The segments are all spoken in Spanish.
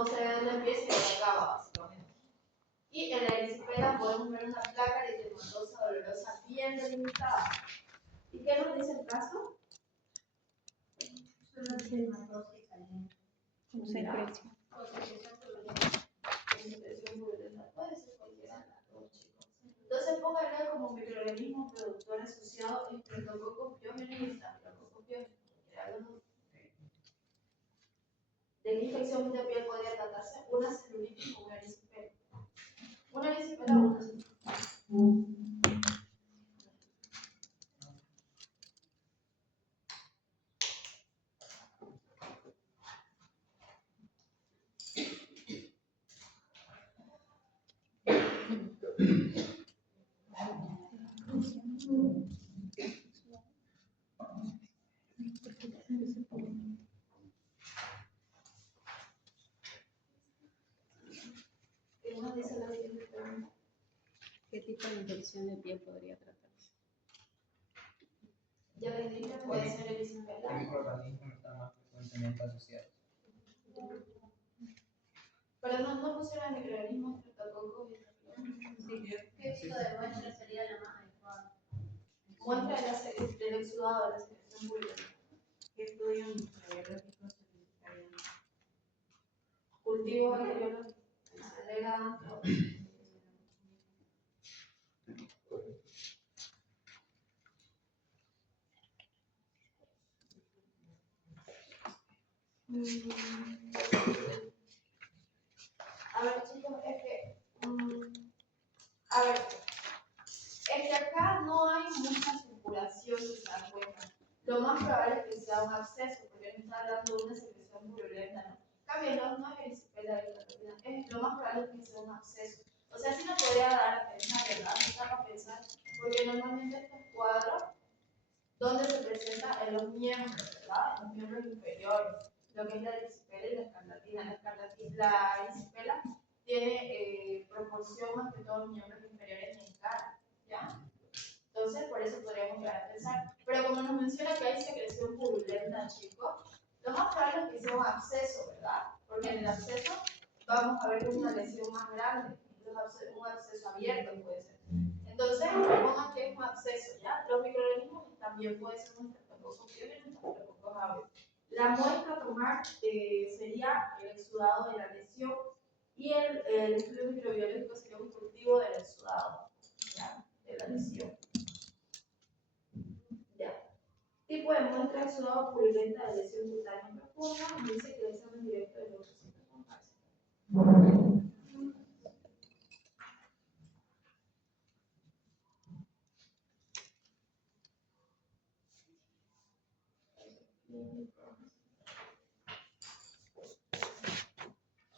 no se ve dónde empieza y dónde acaba, básicamente. Y en la erisipela podemos ver una placa eritematosa dolorosa bien delimitada. ¿Y qué nos dice el caso? Solo eritematosis caliente. Con secreción. Puede ser cualquiera de las dos, chicos. Entonces pónganle como microorganismo productor asociado Streptococcus pyogenes y Staphylococcus pyogenes. De la infección de piel podría tratarse una celulitis o una erisipela. Una erisipela o una celulitis. ¿Qué tipo de infección de piel podría tratarse? Ya les dije, puede ser erisipela. ¿Qué microorganismos están más frecuentemente asociados? Pero no pusieron microorganismos Streptococcus y Staphylococcus. Sí, ¿qué tipo de muestra sería la más adecuada? Muestra del exudado de la secreción pública. ¿Qué estudio microbiológico se necesitaría? Cultivo biológico. Acelera. A ver, chicos, es que acá no hay mucha circulación, si se dan cuenta. Lo más probable es que sea un absceso, porque no está hablando de una secreción purulenta, ¿no? Cambio, no es erisipela de la lo más probable es que sea un absceso. O sea, sí nos podría dar a pensar, ¿verdad? Está para pensar, porque normalmente estos cuadros, ¿dónde se presenta? En los miembros, ¿verdad? En los miembros inferiores, lo que es la erisipela y la escarlatina. La erisipela tiene proporción más que todos los miembros inferiores en cara, ¿ya? Entonces, por eso podríamos llegar a pensar. Pero como nos menciona que hay secreción purulenta, chicos, lo más probable es que sea un absceso, ¿verdad? Porque en el absceso vamos a ver una lesión más grande, un absceso abierto puede ser. Entonces, pongan que es un absceso, ¿ya? Los microorganismos también pueden ser un Streptococcus pyogenes y un Staphylococcus aureus. La muestra a tomar sería el exudado de la lesión y el estudio microbiológico sería un cultivo del exudado, ¿ya? De la lesión. Ya. Tipo de muestra exudado purulenta de lesión cutánea profunda, nos dice que el examen directo de leucocitos con cáncer.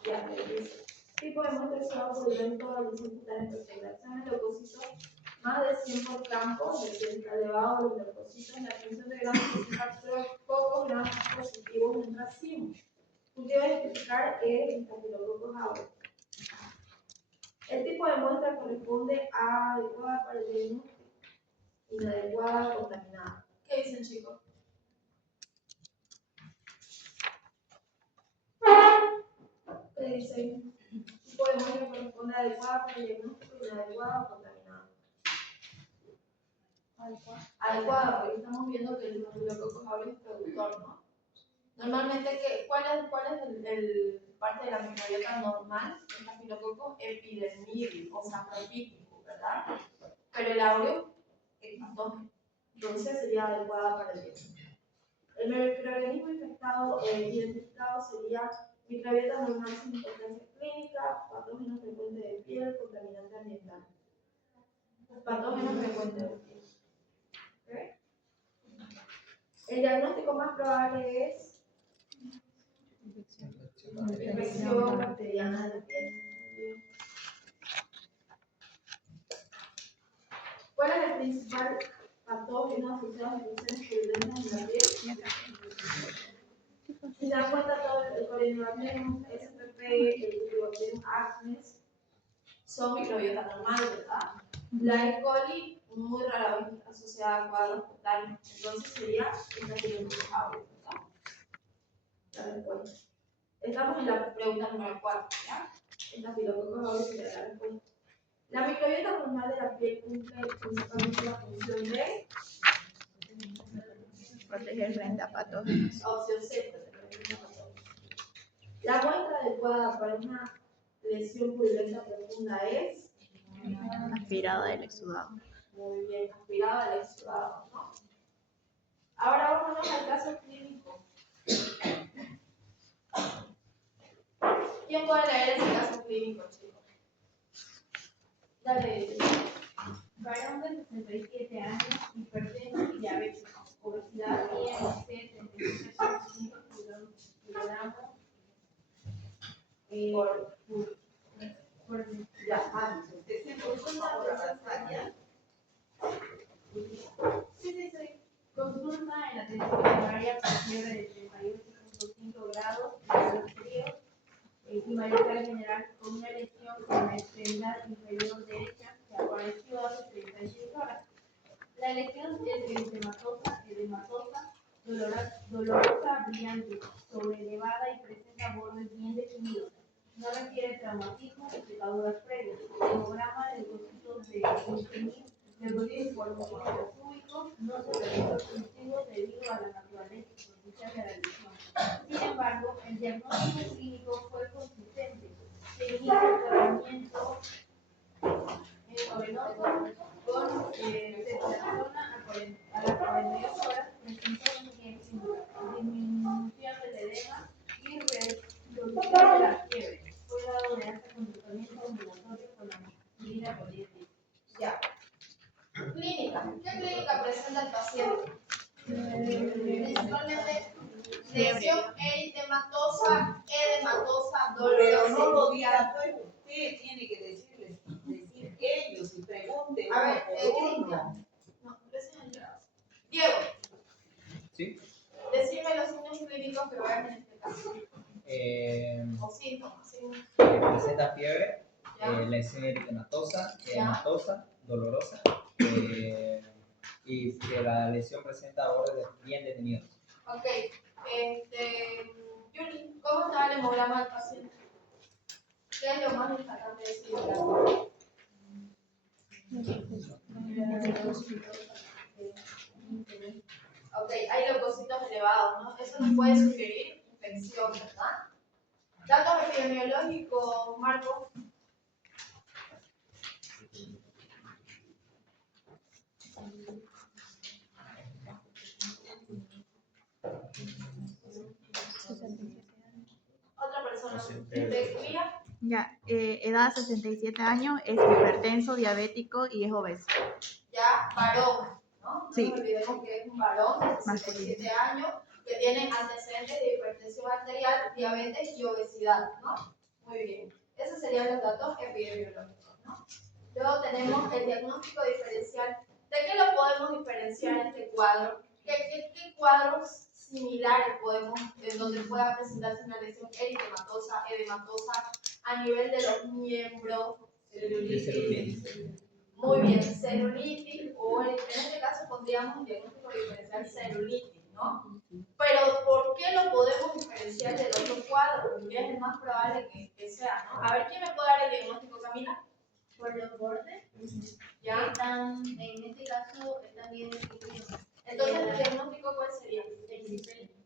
Ya, tipo de muestra exudado purulento de lesión cutánea profunda. Examen leucocitos más de 100 por campo, es decir, elevado los leucocitos en la función de gramos, pocos gramos positivos en racimo. Cultivo a identificar es Staphylococcus aureus. El tipo de muestra corresponde a adecuada para el diagnóstico, inadecuada, contaminada. ¿Qué dicen, chicos? ¿Qué dicen? El tipo de muestra corresponde a adecuada para el diagnóstico, inadecuada, contaminada. Adecuada, porque estamos viendo que el Staphylococcus aureus es productor, ¿no? Normalmente, ¿cuál es el parte de la microbiota normal? El Staphylococcus epidermidis o saprophyticus, ¿verdad? Pero el aureus es patógeno. Entonces sería adecuada para el diagnóstico. El microorganismo infectado identificado sería microbiota normal sin importancia clínica, patógeno frecuente de piel, contaminante ambiental. Patógeno frecuente de piel. ¿Okay? El diagnóstico más probable es infección bacteriana de la piel. ¿Cuál es el principal patógeno asociado a infecciones purulentas en la piel? Si se dan cuenta, todo el Corynebacterium spp, el Corynebacterium acnes, son microbiota normal, ¿verdad? La E. coli muy rara vez está asociada a cuadros cutáneos, entonces sería Staphylococcus aureus, ¿verdad? La respuesta. Estamos en la pregunta número 4, ¿ya? Estafilococos aureus de la respuesta. La microbiota pulmonar de la piel cumple principalmente la función de Proteger frente a patógenos. opción C. La muestra adecuada para una lesión purulenta profunda es Aspirada del exudado. muy bien, aspirada al exudado, ¿no? Ahora vámonos al caso clínico. ¿Quién puede leer ese caso clínico, chicos? Dale. Varón de 67 años, hipertenso y diabético, obesidad IMC 37,5 kilogramos por consulta en la atención primaria con fiebre de 38,5 grados, calor frío y malestar general con una lesión en la extremidad inferior derecha que apareció hace 36 horas. La lesión es eritematosa, edematosa, dolorosa, brillante, sobrelevada y presenta bordes bien definidos. No requiere traumatismo o picaduras previas. Hemograma de leucocitos de Purkinje, leucocitos por milímetro cúbico, no se realizó cultivo debido a la naturaleza superficial de la lesión. Sin embargo, el diagnóstico clínico fue consistente. Se inicia el tratamiento endovenoso con ceftriaxona a las 48 horas, presentó disminución del edema y reducción de la fiebre. Fue dado de alta con tratamiento ambulatorio con la amoxicilina por 10 días. Ya. Clínica. ¿Qué clínica presenta el paciente? Principalmente lesión eritematosa, edematosa, Pero no lo dolorosa. diga, pues usted tiene que decir ellos y pregunte A ver, uno por uno. No, recién entrados. Diego, ¿Sí? decime los signos clínicos que vean en este caso. O síntomas, ¿sí? Presenta fiebre, ¿Ya? lesión eritematosa, Ya. edematosa, dolorosa, y que la lesión presenta bordes bien detenidos. Ok. Yuri, ¿cómo está el hemograma del paciente? ¿Qué es lo más importante de ese hemograma? Ok, hay leucocitos elevados, ¿no? Eso nos puede sugerir infección, ¿verdad? Datos epidemiológicos, Marco. Otra persona. Mira, Ya, edad 67 años, es hipertenso, diabético y es obeso. ya, varón, ¿no? No Sí. nos olvidemos que es un varón de 67 años que tiene antecedentes de hipertensión arterial, diabetes y obesidad, ¿no? Muy bien. Esos serían los datos epidemiológicos, ¿no? Luego tenemos el diagnóstico diferencial. ¿De qué lo podemos diferenciar en este cuadro? ¿Qué cuadros similares podemos, en donde pueda presentarse una lesión eritematosa, edematosa a nivel de los miembros? Celulitis. Muy bien, celulitis, o en este caso pondríamos el diagnóstico diferencial celulitis, ¿no? Pero ¿por qué lo podemos diferenciar del otro cuadro? Porque es el más probable que sea, ¿no? A ver, ¿quién me puede dar el diagnóstico, Camila? Por los bordes, ¿Ya? están, en este caso, están bien definidos. Entonces, ¿el diagnóstico cuál sería?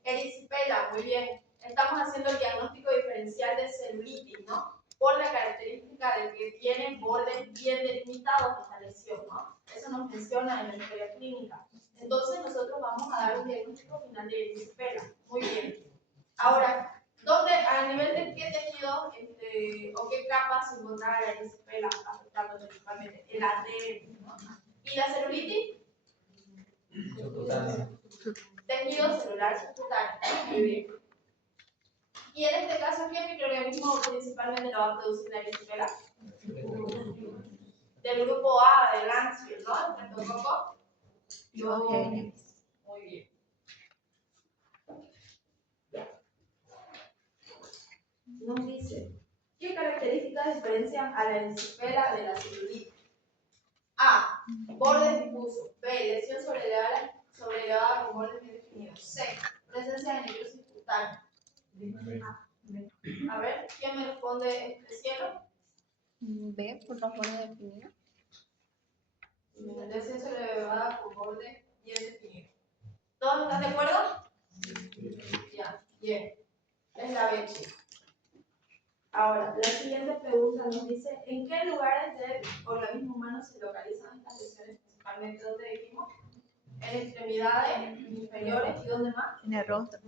Erisipela, muy bien. Estamos haciendo el diagnóstico diferencial de celulitis, ¿no? Por la característica de que tienen bordes bien delimitados esta lesión, ¿no? Eso nos menciona en la historia clínica. Entonces, nosotros vamos a dar un diagnóstico final de erisipela. Muy bien. Ahora, ¿dónde, a nivel de qué tejido o qué capa se encontraba la erisipela afectando principalmente? El ADN, ¿no? ¿Y la celulitis? Subcutáneo. Tejido celular subcutáneo. Muy bien. Y en este caso, ¿qué microorganismo principalmente lo va a producir la erisipela? Del grupo A, del Lansfield, ¿no? El streptococo. Muy bien. Nos dice, ¿qué características diferencian a la erisipela de la celulitis? A. Bordes difusos. B. Lesión sobrelevada con bordes bien definidos. C. Presencia de necrosis cutánea. A ver, ¿quién me responde este cielo? B, por la forma definida. El descenso de la elevada con borde bien definido. ¿Todos están de acuerdo? Ya, bien. Es la B, chicos. Ahora, la siguiente pregunta nos dice, ¿en qué lugares del organismo humano se localizan estas lesiones principalmente? ¿Dónde dijimos? En extremidades inferiores y ¿dónde más? En el rostro.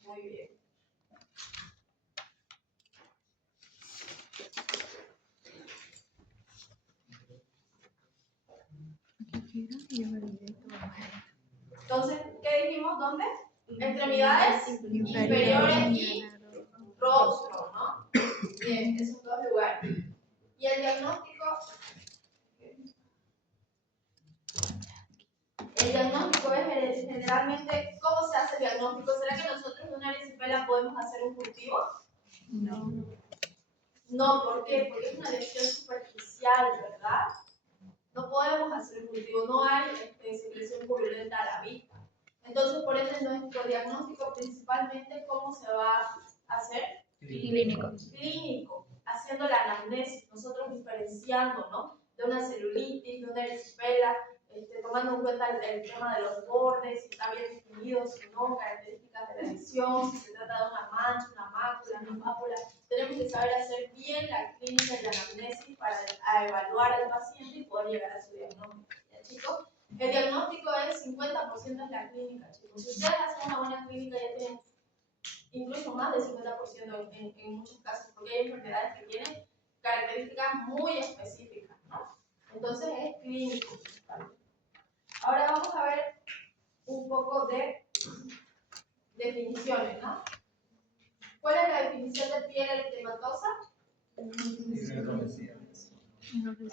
Muy bien. Entonces, ¿qué dijimos? ¿Dónde? Extremidades inferiores y rostro, ¿no? Bien, esos dos lugares. Y el diagnóstico es generalmente, ¿cómo se hace el diagnóstico? ¿Será que nosotros de una erisipela podemos hacer un cultivo? No. No, ¿por qué? Porque es una lesión superficial, ¿verdad? No podemos hacer un cultivo, no hay secreción purulenta a la vista. Entonces, por eso nuestro diagnóstico principalmente, ¿cómo se va a hacer? Clínico. Clínico, haciendo la anamnesis, nosotros diferenciando, ¿no? De una celulitis, de una erisipela, tomando en cuenta el tema de los bordes, si está bien definido, si no, características de la lesión, si se trata de una mancha, una mácula, una mácula. Tenemos que saber hacer bien la clínica y la anamnesis para evaluar al paciente y poder llegar a su diagnóstico. ¿Ya, chicos? El diagnóstico es 50% es la clínica, chicos. Si ustedes hacen una buena clínica, ya tienen incluso más del 50% en muchos casos, porque hay enfermedades que tienen características muy específicas, ¿no? Entonces es clínico. Ahora vamos a ver un poco de definiciones, ¿no? ¿Cuál es la definición de piel eritematosa?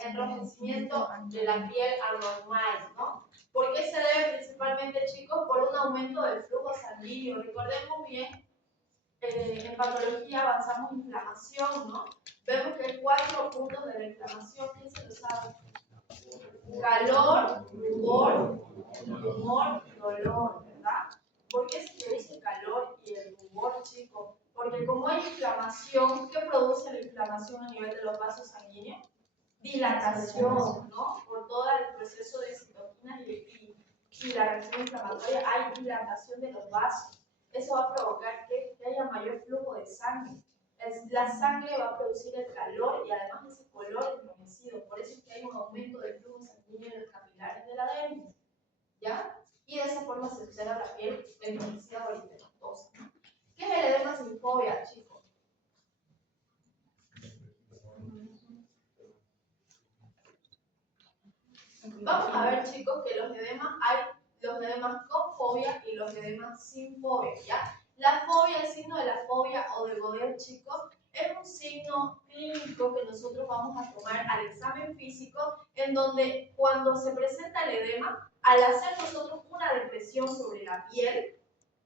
Enrojecimiento de la piel anormal, ¿no? ¿Por qué se debe principalmente, chicos? Por un aumento del flujo sanguíneo. Recordemos bien, en patología avanzamos inflamación, ¿no? Vemos que hay 4 puntos de la inflamación. ¿Quién se lo sabe? Calor, rubor, humor, dolor, ¿verdad? ¿Por qué se produce el calor y el rubor, chicos? Porque como hay inflamación, ¿qué produce la inflamación a nivel de los vasos sanguíneos? Dilatación, ¿no? Por todo el proceso de citoquinas y la reacción inflamatoria hay dilatación de los vasos. Eso va a provocar que haya mayor flujo de sangre. La sangre va a producir el calor y además ese color enrojecido. Por eso es que hay un aumento del flujo sanguíneo en los capilares de la dermis. ¿Ya? Y de esa forma se observa la piel enrojecida o eritematosa. ¿Qué es el edema sin fobia, chicos? Vamos a ver, chicos, que los edemas hay los edemas con fobia y los edemas sin fobia, ¿ya? La fobia, el signo de la fobia o de Godet, chicos, es un signo clínico que nosotros vamos a tomar al examen físico, en donde cuando se presenta el edema, al hacer nosotros una depresión sobre la piel,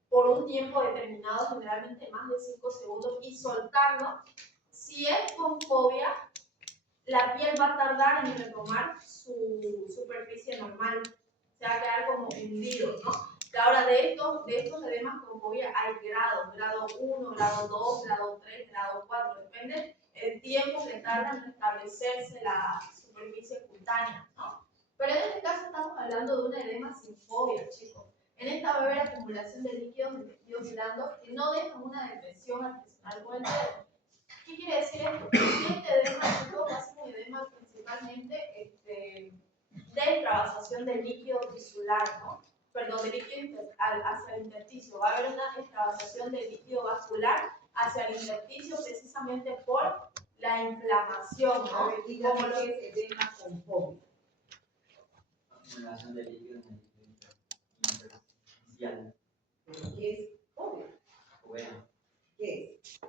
por un tiempo determinado, generalmente más de 5 segundos, y soltarlo, si es con fobia, la piel va a tardar en retomar su superficie normal, se va a quedar como hundido, ¿no? Ahora, de estos edemas con fobia hay grados, grado 1, grado 2, grado 3, grado 4, depende el tiempo que tarda en restablecerse la superficie cutánea, ¿no? Pero en este caso estamos hablando de un edema sin fobia, chicos. En esta va a haber acumulación de líquidos en tejidos blandos que no dejan una depresión al presionar con el dedo. ¿Qué quiere decir esto? Este edema, chicos, va a ser un edema principalmente de extravasación del líquido tisular, ¿no? Perdón, de líquido hacia el intersticio. Va a haber una extravasación del líquido vascular hacia el intersticio precisamente por la inflamación, ¿no? A ver, dígame lo que es edema con fobia. Acumulación de líquido en el intersticial. ¿Qué es fobia? Bueno, ¿Qué es?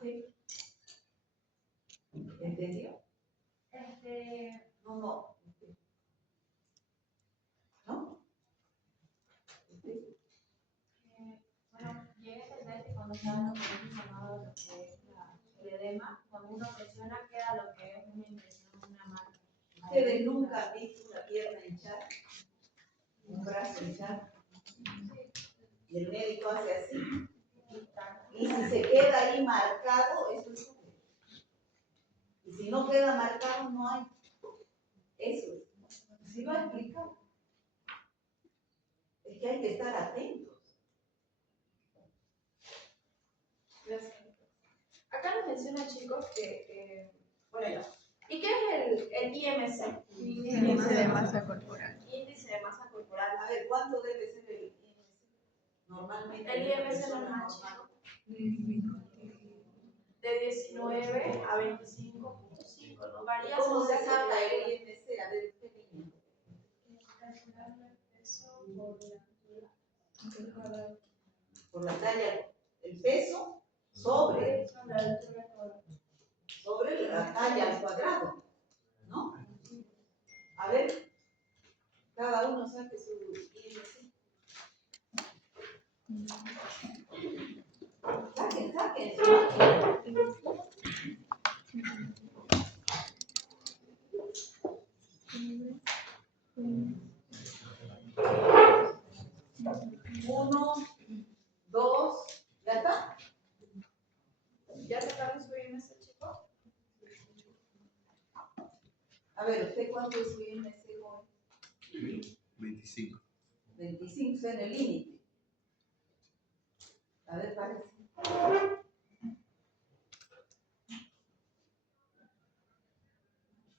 ¿Sí? ¿Entendió? No. ¿No? Bueno, llega a entender que cuando está en lo que es llamado lo que es el edema, cuando uno presiona queda lo que es una impresión, una marca. ¿Ustedes nunca han visto una pierna hinchada? ¿Un brazo hinchado? Y el médico hace así. Y si se queda ahí marcado, eso es súper. Y si no queda marcado, no hay. Eso es. ¿Sí lo ha explicado? Es que hay que estar atentos. Gracias. Acá nos menciona, chicos, que bueno, ya. ¿Y qué es el IMC? Índice de masa corporal. Índice de masa corporal. A ver, ¿cuánto debe ser el IMC? Normalmente. El IMC normal, chicos. De 19 a 25.5, ¿no? Varía ¿Cómo se según la saca el categoría. IMC? A ver, usted niña. Por la talla, el peso sobre la talla al cuadrado, ¿no? A ver, cada uno saque su IMC. Saquen su máquina. Uno, dos, ¿ya está? ¿Ya sacaron su IMC, chicos? A ver, ¿usted cuánto es su IMC, joven? 25. 25, está en el límite. A ver, parece.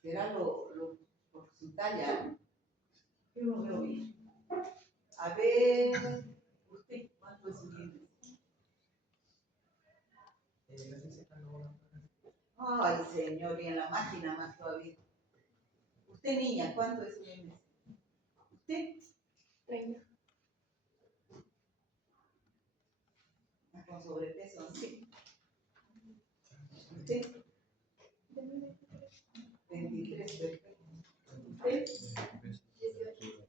Será por su talla, ¿no? Yo lo veo bien. A ver, ¿usted cuánto es su IMC? Ay, señor, y en la máquina más todavía. Usted, niña, ¿cuánto es su IMC? ¿Usted? 30. Está con sobrepeso, ¿sí? ¿Usted? 23, perfecto. ¿Usted? 18.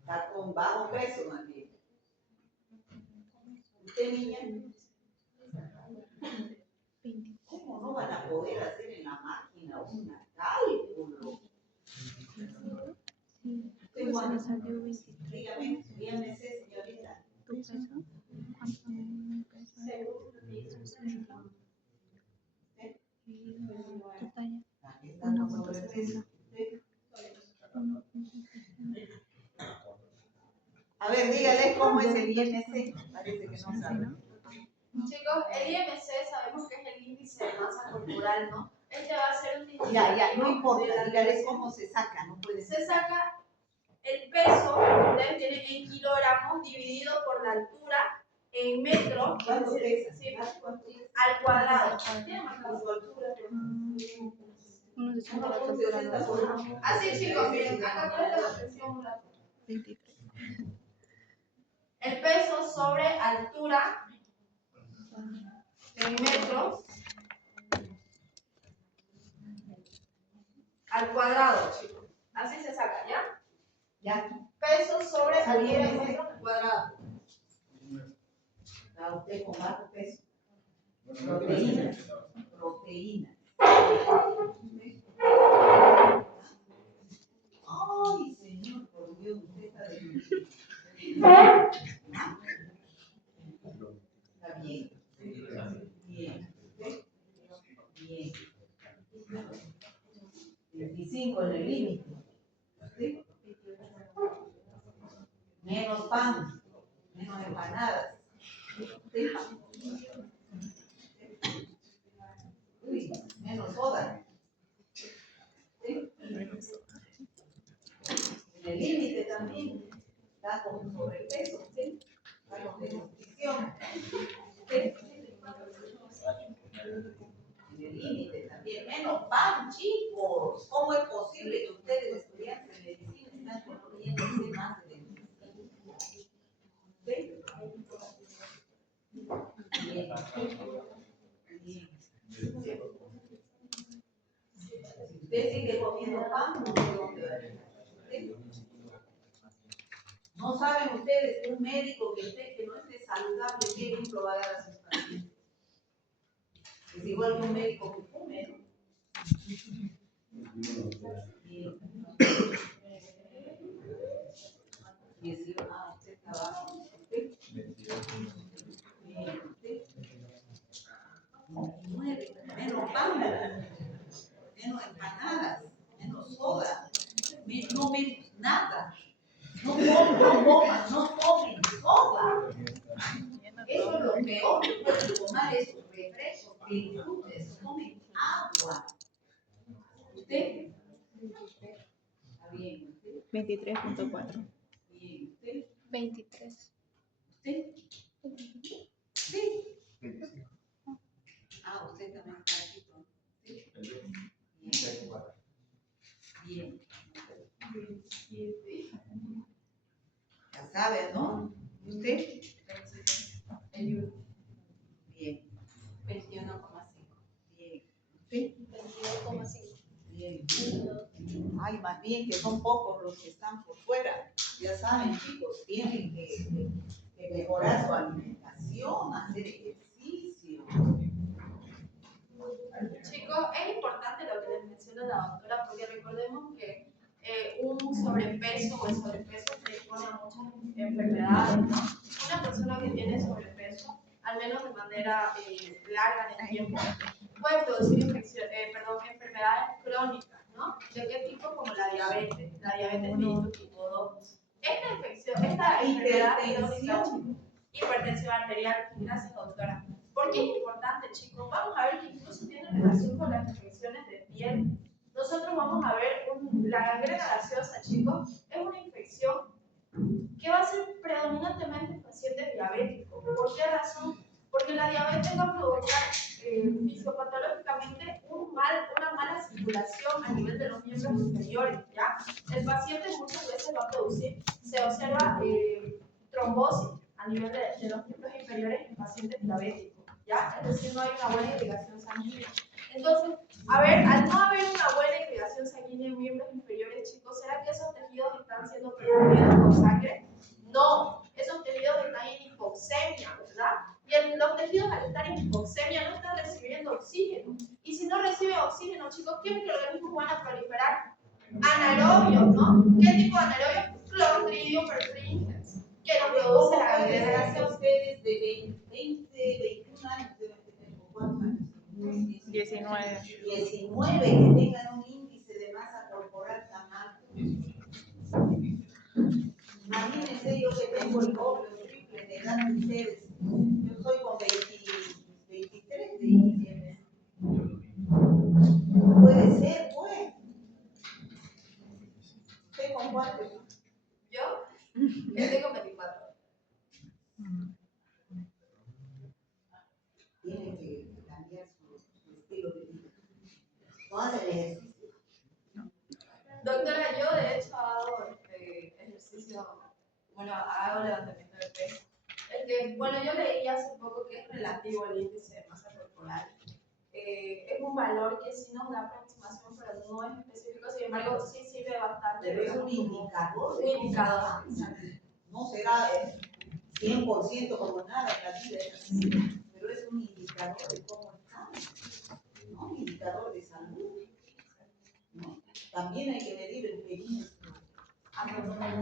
Está con bajo peso, más bien. ¿Usted, niña? ¿Cómo no van a poder hacer en la máquina un cálculo? ¿Usted, Juan? Dígame, IMC, señorita. ¿Tu peso? ¿Cuánto peso? ¿Tu talla? Aquí está con sobrepeso. A ver, dígale cómo es el IMC. Parece que no sabe. Chicos, el IMC sabemos que es el índice de masa corporal, ¿no? Este va a ser un índice. Ya, no importa, dígale cómo se saca, no puede ser. Se saca el peso que ustedes tienen en kilogramos dividido por la altura en metros. ¿Cuánto pesa? Sí, al cuadrado. Su altura. 1,60 por altura. Así, chicos, miren, acá presten atención un rato. 23. El peso sobre altura en metros al cuadrado, chicos. Así se saca, ¿ya? Ya. Peso sobre altura en metros al cuadrado. Está usted con bajo peso. Proteínas. Proteínas. Ay, señor, por Dios, usted está de Está bien. Bien. Bien. 25 en el límite. ¿Sí? Menos pan, menos empanadas. ¿Sí? Uy, menos soda. ¿Sí? En el límite también. Está con sobrepeso. ¿Sí? Está con desnutrición. ¿Sí? En el límite también. Menos pan, chicos. ¿Cómo es posible que ustedes, estudiantes de medicina, están conociéndose más de medicina? ¿Sí? Bien. Bien. Si usted sigue comiendo pan, no sé dónde va a llegar. ¿Sí? ¿No saben ustedes que un médico que no esté saludable, qué ejemplo va a dar a sus pacientes? Es igual que un médico que fume, ¿no? Bien. Y decir, usted trabaja. ¿Sí? Bien, ¿sí? 29, menos pan, menos empanadas, menos soda, no menos nada. No coman soda. Eso es lo peor que pueden tomar esos refrescos, que disfruten, tomen agua. ¿Usted? Está bien, ¿usted? 23.4. Bien, ¿usted? 23. ¿Usted? Sí. Ah, usted también está aquí. ¿No? ¿Sí? Bien. Bien. Ya sabe, ¿no? ¿Usted? Bien. 21,5. Bien. ¿Usted? 22,5. Bien. Ay, más bien que son pocos los que están por fuera. Ya saben, chicos, tienen que mejorar su alimentación, hacer ejercicio. Chicos, es importante lo que les menciona la doctora, porque recordemos que un sobrepeso o el sobrepeso predispone a muchas enfermedades, ¿no? Una persona que tiene sobrepeso, al menos de manera larga en el tiempo, puede producir enfermedades crónicas, ¿no? ¿De qué tipo? Como la diabetes mellitus tipo 2. Esta enfermedad crónica, chicos, hipertensión arterial, gracias doctora. ¿Por qué es importante, chicos? Vamos a ver que incluso tiene relación con las infecciones de piel. Nosotros vamos a ver la gangrena gaseosa, chicos, es una infección que va a ser predominantemente en pacientes diabéticos. ¿Por qué razón? Porque la diabetes va a provocar fisiopatológicamente una mala circulación a nivel de los miembros inferiores, ¿ya? El paciente muchas veces va a producir, se observa trombosis a nivel de los miembros inferiores en pacientes diabéticos, ¿ya? Es decir, no hay una buena irrigación sanguínea. Entonces, a ver, al no haber una buena irrigación sanguínea en miembros inferiores, chicos, ¿será que esos tejidos están siendo perfumidos con sangre? No, esos tejidos están en hipoxemia, ¿verdad? Y los tejidos al estar en hipoxemia no están recibiendo oxígeno. Y si no reciben oxígeno, chicos, ¿qué microorganismos van a proliferar? Anaerobios, ¿no? ¿Qué tipo de anaerobios? Clostridium perfringens, que nos produce la gangrena gaseosa. Ustedes de 21 años deben tener, ¿o cuántos años? 19. 19 que tengan un índice de masa corporal tan alto. Imagínense yo que tengo el doble o triple de edad de ustedes. Yo soy con 23 de índice. No puede ser, pues. ¿Usted con cuántos? Yo tengo 24. Tienen que cambiar su estilo de vida. No hacen ejercicio. Doctora, yo de hecho hago ejercicio, bueno, hago levantamiento de peso. Bueno, yo leí hace poco que es relativo el índice de masa corporal. Es un valor que sí nos da aproximación, pero no es específico, sin embargo, sí sirve bastante. Pero es un indicador. Un indicador. No será 100% como nada en la vida, pero es un indicador de cómo estamos, ¿no? Un indicador de salud. ¿No? También hay que medir el perímetro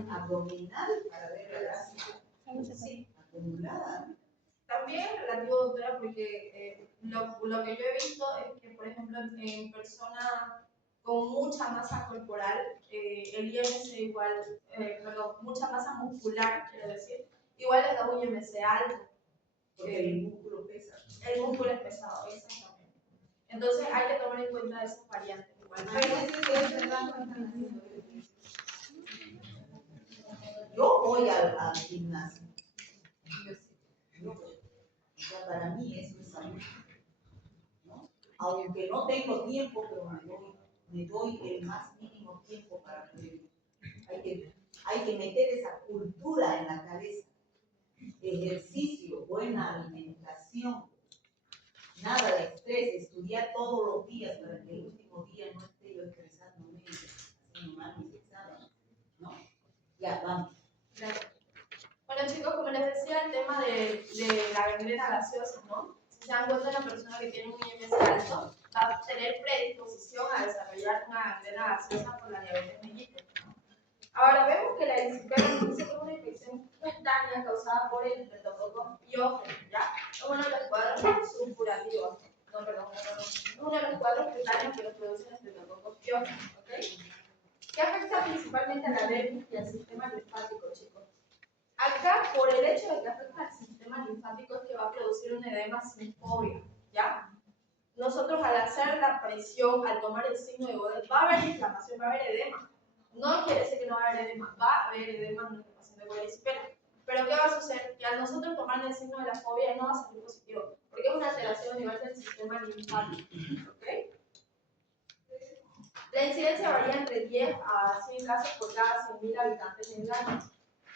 abdominal para ver la grasa acumulada. También es relativo, doctora, porque lo que yo he visto es que, por ejemplo, en personas con mucha masa corporal, el IMC igual, mucha masa muscular, quiero decir, igual les da un IMC alto. Porque el músculo pesa. El músculo es pesado, exactamente. Entonces hay que tomar en cuenta esas variantes igual. Yo voy al gimnasio. O sea, para mí eso es salud, ¿no? Aunque no tengo tiempo, pero me doy el más mínimo tiempo para poder. Hay que meter esa cultura en la cabeza. Ejercicio, buena alimentación, nada de estrés, estudiar todos los días para que el último día no esté yo estresándome haciendo mal mis exámenes, ¿no? Ya, vamos. Gracias. Bueno chicos, como les decía, el tema de la gangrena gaseosa, ¿no? Si se dan cuenta, la persona que tiene un IMC alto va a tener predisposición a desarrollar una gangrena gaseosa por la diabetes mellitus, ¿no? Ahora vemos que la erisipela nos dice que es una infección cutánea causada por el estreptococcus piógeno, ¿ya? Es uno de los cuadros supurativos. No, perdón. Es uno de los cuadros cutáneos que los producen el estreptococcus piógeno, ¿ok? ¿Qué afecta principalmente a la dermis y al sistema linfático, chicos? Acá, por el hecho de que afecta al sistema linfático, es que va a producir un edema sin fobia, ¿ya? Nosotros al hacer la presión, al tomar el signo de Godel, va a haber inflamación, va a haber edema. No quiere decir que no va a haber edema, va a haber edema en nuestra paciente con erisipela. Pero ¿qué va a suceder? Que al nosotros tomar el signo de la fobia no va a salir positivo, porque es una alteración a nivel del sistema linfático, ¿ok? La incidencia varía entre 10 a 100 casos por cada 100.000 habitantes en el año.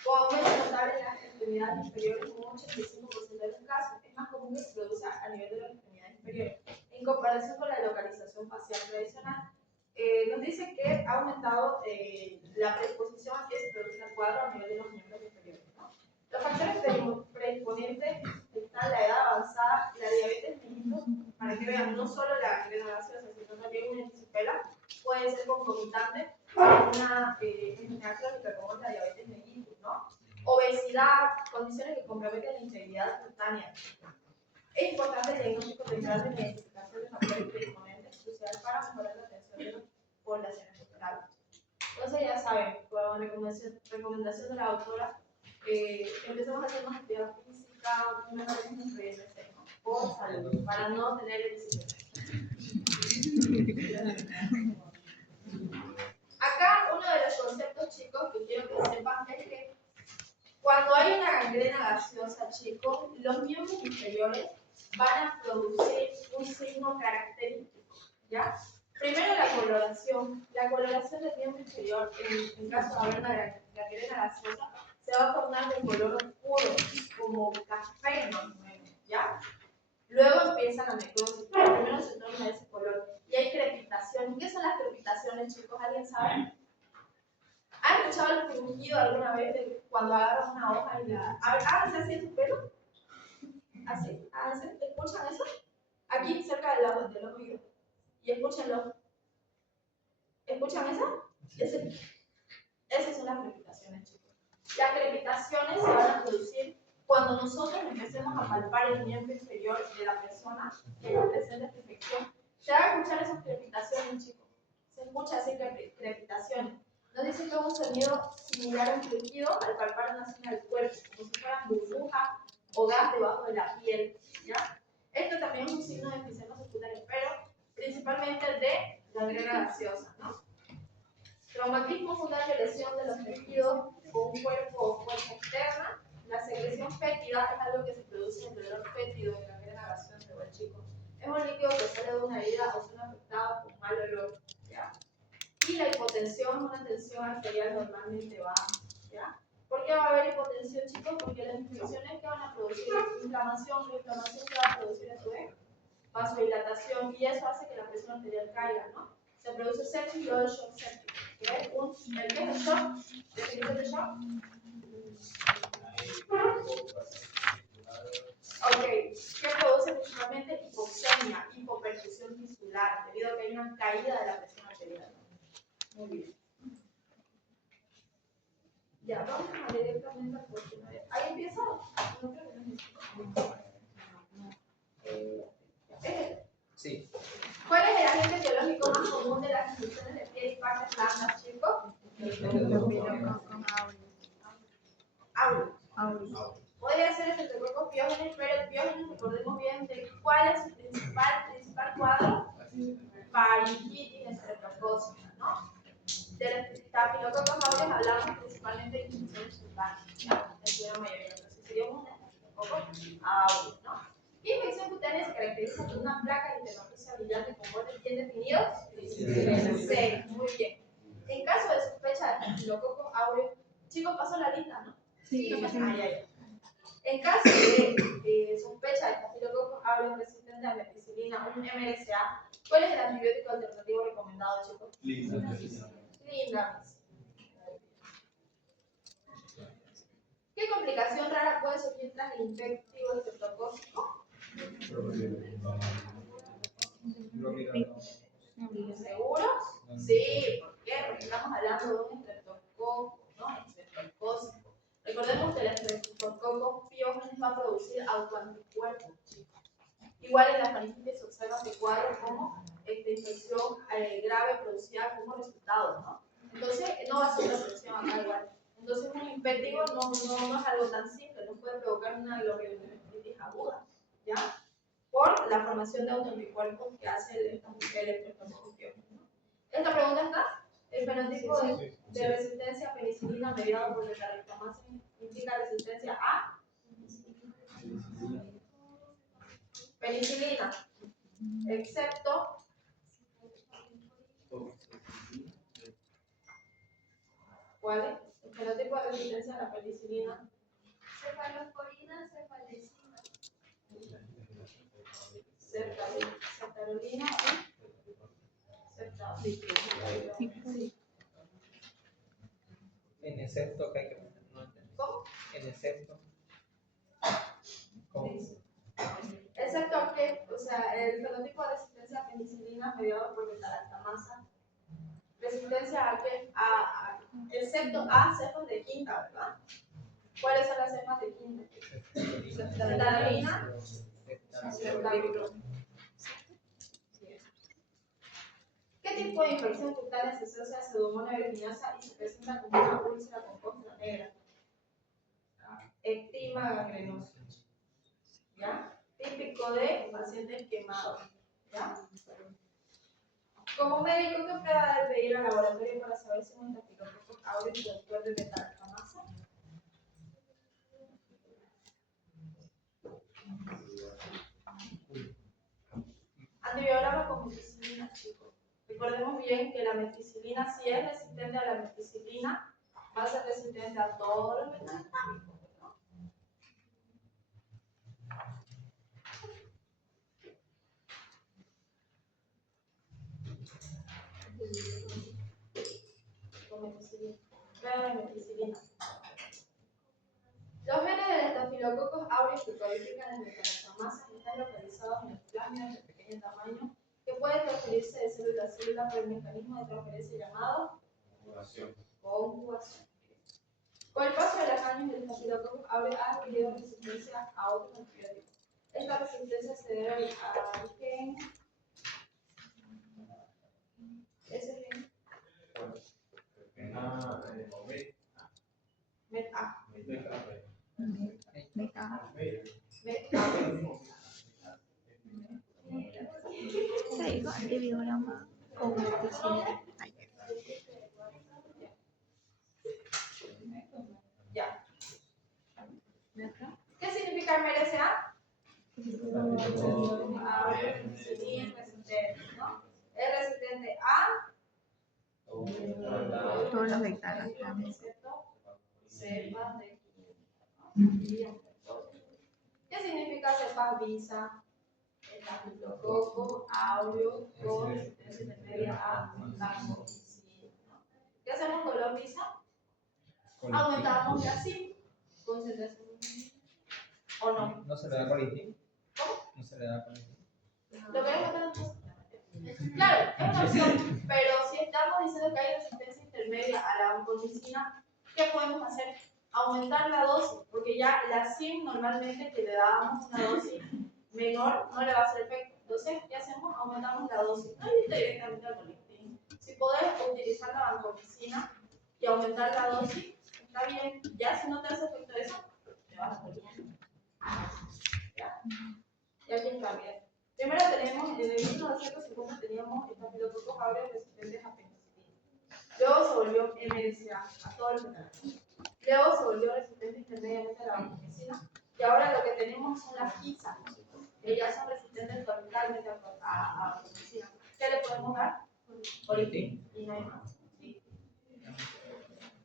Con aumento notable en las extremidades inferiores, un 85% de los casos. Es más común que se produzca a nivel de las extremidades inferiores, en comparación con la localización facial tradicional. Nos dice que ha aumentado la predisposición a que se produzca el cuadro a nivel de los miembros inferiores, ¿no? Los factores predisponentes están la edad avanzada, la diabetes mellitus, para que vean, no solo la gangrena gaseosa, sino también una erisipela puede ser concomitante a una enfermedad crónica como es la diabetes mellitus, ¿no? Obesidad, condiciones que comprometen la integridad cutánea. Es importante el diagnóstico temprano y la identificación de factores predisponentes crucial para mejorar la atención de las poblaciones vulnerables. Entonces ya saben, con recomendación de la doctora, empecemos a hacer más actividad física, mejoremos nuestro IMC, ¿no? Por salud, para no tener erisipela. Acá uno de los conceptos, chicos, que quiero que sepan es que cuando hay una gangrena gaseosa, chicos, los miembros inferiores van a producir un signo característico, ¿ya? Primero la coloración. La coloración del miembro inferior, en caso de haber una gangrena gaseosa, se va a tornar de color oscuro, como café más o menos, ¿ya? Luego empieza la necrosis, pero primero se torna de ese color. Y hay crepitación. ¿Qué son las crepitaciones, chicos? ¿Alguien sabe? ¿Han escuchado el crujido alguna vez de cuando agarras una hoja y la... háganse así en su pelo? Así, háganse. ¿Escuchan eso? Aquí, cerca del oído. Y escúchenlo. ¿Escuchan eso? Esas son las crepitaciones, chicos. Las crepitaciones se van a producir cuando nosotros empecemos a palpar el miembro inferior de la persona que no presenta esta infección. Se van a escuchar esas crepitaciones, chicos. Se escucha así crepitaciones. Nos dice que es un sonido similar a un crujido al palpar una zona del cuerpo, como si fueran burbujas o gas debajo de la piel, ¿ya? Esto también es un signo de enfisema secundario, pero principalmente el de gangrena gaseosa, ¿no? Traumatismo es un daño o lesión de los tejidos con un cuerpo o fuerza externa. La secreción fétida es algo que se produce en el olor fétido de gangrena gaseosa del chico. Es un líquido que sale de una herida o zona afectada con mal olor, ¿ya? Y la hipotensión es una tensión arterial normalmente baja, ¿ya? ¿Por qué va a haber hipotensión, chicos? Porque las infecciones que van a producir inflamación, la inflamación que va a producir a su vez vasodilatación, y eso hace que la presión arterial caiga, ¿no? Se produce sepsis y luego el shock séptico. ¿Qué es el shock? ¿Definición de shock? Ok, ¿qué produce principalmente? Hipoxemia, hipoperfusión tisular, debido a que hay una caída de la presión arterial. Muy bien. Ya, vamos a directamente al cuestionario. ¿Ahí empieza? No creo que no. Sí. ¿Cuál es el agente biológico más común de las infecciones de piel y partes blandas, chicos? Aureus. Podría ser el estreptococcus pyogenes, pero el pyogenes, recordemos bien de cuál es su principal cuadro. Faringitis estreptocócica, ¿no? De los Staphylococcus aureus hablamos principalmente de infecciones cutáneas, ¿no? En su mayoría. Entonces sería un estreptococcus aureus, ¿no? ¿Qué infección cutánea se caracteriza por una placa de dermatosis brillante con bordes bien definidos? Sí, muy bien. En caso de sospecha de Staphylococcus aureus, chicos, pasó la lista, ¿no? Sí. En caso de sospecha de Staphylococcus aureus resistente a meticilina, un MRSA, ¿cuál es el antibiótico alternativo recomendado, chicos? Clindamycin. ¿Qué complicación rara puede surgir tras el infectivo estreptocócico? ¿Seguros? Sí, ¿por qué? Porque estamos hablando de un estreptococo, ¿no? Estreptocócico. Recordemos que el estreptococo pyogenes va a producir producir autoanticuerpos. Igual en la faringitis se observan de cuadros como infección grave producida como resultado, ¿no? Entonces, no va a ser una excepción acá igual. Entonces, un infectivo no es algo tan simple, no puede provocar una glomerulonefritis aguda, ¿ya? Por la formación de autoanticuerpos que hace el electroconducción, ¿no? ¿Esta pregunta está? ¿El fenotipo de resistencia a penicilina mediado por beta-lactamasa implica resistencia a penicilina, excepto ¿cuál es? El fenotipo de resistencia a la penicilina. Cefalosporina, cefalecina. Cefalolina y cefalolina. En excepto que hay que poner, no entendí. ¿Cómo? En excepto. ¿Cómo? Excepto que, o sea, el fenotipo de resistencia a penicilina mediado por beta-lactamasa. ¿Resistencia a qué? Excepto a cepas de quinta, ¿verdad? ¿Cuáles son las cepas de quinta? Cefalolina, cefalolina. ¿Qué tipo de infección cutánea se asocia a Pseudomonas aeruginosa y se presenta como una úlcera con costra negra? Ectima gangrenoso. ¿Ya? Típico de pacientes quemados. ¿Ya? Como médico, ¿qué prueba debe ir al laboratorio para saber si un estafilococcus aureus productor de beta-lactamasa? Antibiograma con meticilina, chicos. Recordemos bien que la meticilina, si es resistente a la meticilina, va a ser resistente a todos los beta-lactámicos, ¿no? Con meticilina. Prueba de meticilina. Los genes del Staphylococcus aureus que codifican el beta-lactamasa están localizados en los plasmidos de pequeño tamaño que pueden transferirse de célula a célula por el mecanismo de transferencia llamado conjugación. Con el paso de los años, el Staphylococcus aureus ha adquirido resistencia a otros antibióticos. Esta resistencia se debe al gen ese gen MET-A. Sí, antibiograma con meticilina. Ya. ¿Qué significa MRSA? Penicilina resistente, ¿no? Es resistente a Todos los beta-lactámicos. excepto cepas de quinta. ¿Qué significa cepas visa? Estafilococcus aureus con resistencia intermedia a vancomicina, ¿no? ¿Qué hacemos con los visa? Aumentamos la concentración. ¿O no? ¿No se le da colitis? ¿Cómo? ¿No se le da colitis? Lo voy a contar entonces. Claro, es una opción, pero si estamos diciendo que hay resistencia intermedia a la vancomicina, ¿qué podemos hacer? Aumentar la dosis, porque ya la SIM normalmente que le dábamos una dosis menor no le va a hacer efecto. Entonces, ¿qué hacemos? Aumentamos la dosis. No irte directamente al colistín. Si podés utilizar la vancomicina y aumentar la dosis, está bien. Ya si no te hace efecto eso, te vas a morir. ¿Ya? Y aquí cambia. Primero tenemos, en el 1950 teníamos Staphylococcus aureus resistentes a penicilina. Luego se volvió MRSA a todos los metales. Luego se volvió resistente intermediamente a la vancomicina. Y ahora lo que tenemos son las quizas, que ya son resistentes totalmente a vancomicina. ¿Qué le podemos dar? Colitis. Y no hay más. ¿Sí?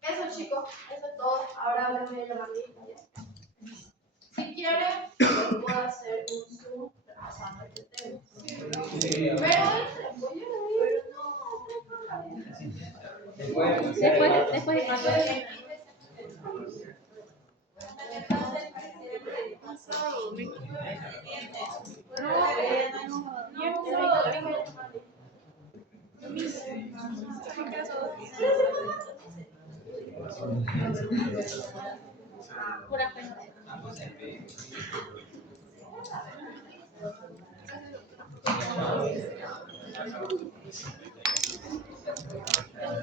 Eso, chicos, eso es todo. Ahora les voy a llamar lista. Si quieren, puedo hacer un Zoom pasando este tema. Pero Después de pasar. Pura pena.